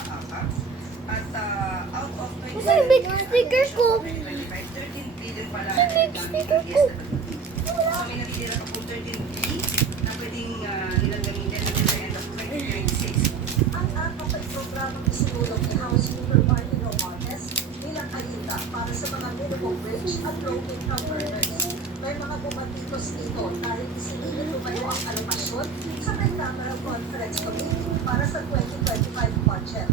akap. At out of 20 Kasi yung big sticker ko. 13 billion pala Kasi big sticker ko. So may natitira pa po 13 billion na pwedeng nilang gamitin at the end of 2026. Ang AKAP ay programang isinulong ni House Speaker Martin Romualdez bilang ayuda para sa mga minimum wage at low-income earners. May mga bumatikos dito dahil isinigil tumayo ang alokasyon sa Bicameral Conference Committee para sa 2025 budget.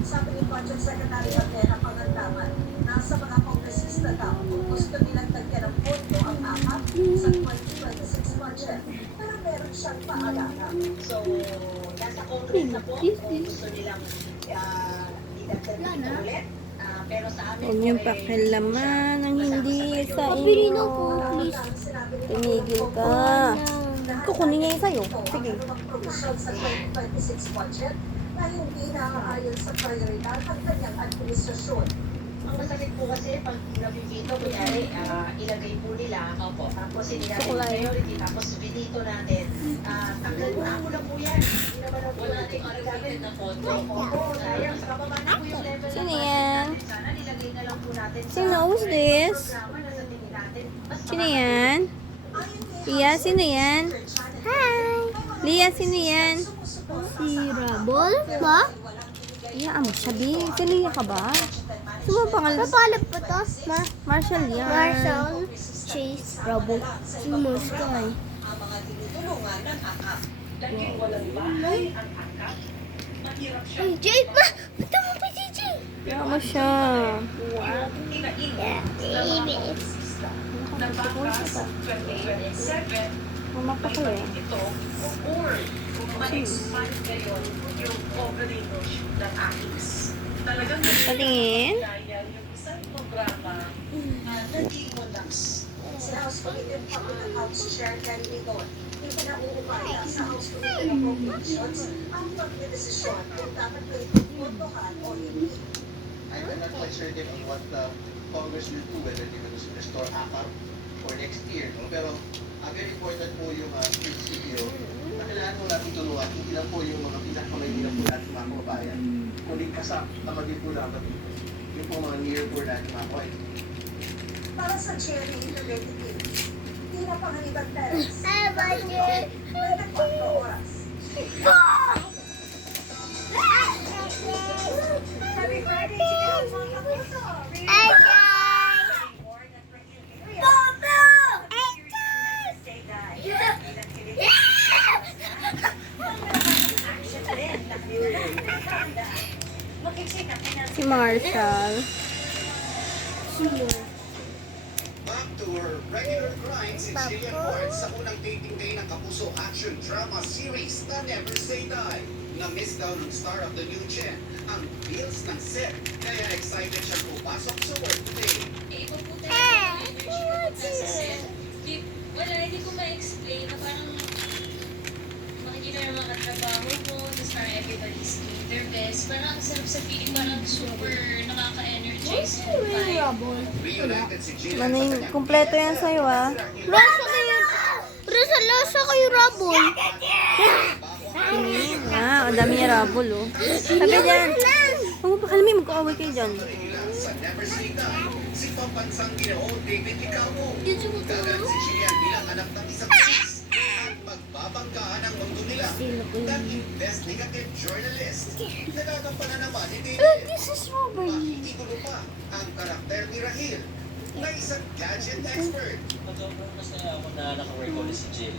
Sabi ni Budget Secretary Atena Pangandaman, nasa mga kongresista daw kung gusto nilang dagyan ng pondo ang AKAP sa 2026 budget. Pero meron siyang paalala. So, nasa Congress na po kung gusto nilang idagdag ito ulit. Pero sa amin Huwag niyong pakialaman ang hindi sa Pabili inyo. po, please. Tumigil ka. Kukunin niya yung sa'yo. Sige. Proposal sa 2026 budget na hindi naaayon sa prioridad ng kanyang administrasyon. ang masakit po kasi pag nabibito, kunyari, ilagay po nila, tapos hindi natin priority, tapos binito natin, tanggal mo lang po yan. Hindi naman po natin magagamit na photo. Sayang, sa kababa na po yung level Sino ng yan? budget natin. Sana nilagay na lang po natin sa Sino? Who's this? programa na sa tingin natin. Mas Sino yan? Lia, sino yan? Hi! Lia, sino yan? Si Rabol ba? Iyaan mo siya, Bi. Si Lia ka ba? Sino ang pangalan? Papalap pa to? Marshall yan. Marshall, Chase, Rabol. Sumos ka eh. ang mga tinutulungan ng AKAP. Dahil walang bahay ang akap, mahirap siya. Ay, Jake ba? Ba't mo pa si Jake? Iyaan mo siya. Na baka sa 2027, Mama pa kayo. ito or kung ma-expand ngayon yung coverage ng AKIS. Talagang Patingin. dahil yung isang programa na naging monaks. Si House Committee on Public Accounts Chair Kenny Ligon, yung pinauupaya sa House Committee on Appropriations ang pagdedesisyon kung dapat ba itong puntuhan o hindi. I'm not quite certain on what the Congress will do, whether they will restore AKAP for next year. No? Pero very important po yung CPO na kailangan po natin tulungan. Hindi lang po yung mga pinakamahirap po natin mga kababayan. Kundi kasama din po dapat yung po mga near poor natin mga kababayan. Para sa Cherry Integrated News, Tina Pangaliban Perez, Ay, budget. 24 oras. Happy Friday to you, mga kapuso! Ay, guys! Bobo! Ay, guys! Si Marshall. Back to her regular grind si Jillian Ward sa unang taping day ng Kapuso action drama series na Never Say Die. Na-miss daw ng star of the new gen ang bills ng set, kaya excited siyang pupasok sa workday. Iba po talaga yung energy kapag nasa set. Wala, hindi ko ma-explain na parang makikita ng mga katrabaho mo, tapos parang everybody's doing their best. Parang ang sarap sa feeling, parang super nakaka-energize yung vibe. Reunited si Jillian Ano sa yung kanyang kumpleto yan sa'yo, ah? Rasa kayo, Rasa kayo, Rabol. Ang dami niya rabol, oh. Sabi dyan. Huwag mo pa kalami, magkaaway kayo dyan. sa Never Say Die, si pambansang Ginoong David Icamo. Dito mo to. Dagan si Jillian bilang anak ng isang sis at magbabanggaan ang mundo nila ng investigative journalist. Nagagampanan naman ni David. This is strawberry. Makikigulo pa ang karakter ni Rahil na isang gadget expert. Sobrang masaya ako na nakawork ulit si Jill.